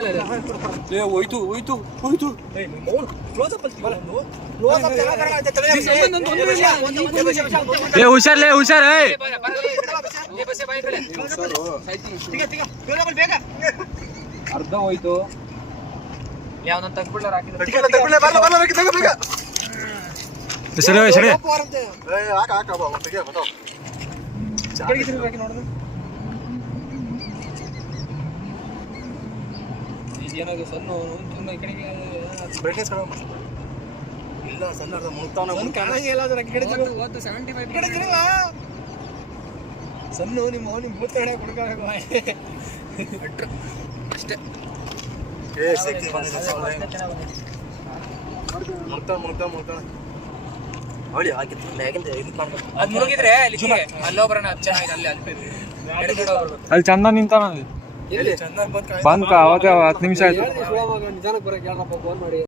ಹೋಯ್ತು ಹೋಯ್ತು ಹೋಯ್ತು ಹುಷಾರ್ಲೇ ಹುಷಾರ್ ಅರ್ಧ ಹೋಯ್ತು ಯಾವನ ತಗ್ಬಿಡ್ಲಾರ ಸರಿ ಸರಿ ಏನಾದ್ರು ಸಣ್ಣ ತುಂಬ ಈ ಕಡೆಗೆ ಇಲ್ಲ ಸಣ್ಣ ಮುಳ್ತಾನ ಸಣ್ಣ ನಿಮ್ಮ ಬೂತ್ ಕಡೆ ಕುಡ್ಕೋಬೇಕು ಅಷ್ಟೇ ಅವಳಿ ಹಾಕಿತ್ತು ಮ್ಯಾಗಿಂದ ಇದು ಮಾಡ್ಬೇಕು ಅದ್ ಮುಳುಗಿದ್ರೆ ಅಲ್ಲೋಬ್ರಣ ಚೆನ್ನಾಗಿದೆ ಅಲ್ಲಿ ಚಂದ ನಿಂತಾನ ಬಂದ್ ಅವಾಗ 10 ನಿಮಿಷ ಆಯ್ತು ನಿಧಾನಕ್ಕೆ ಬರಕ್ಕೆ ಯಾರಪ್ಪ ಫೋನ್ ಮಾಡಿ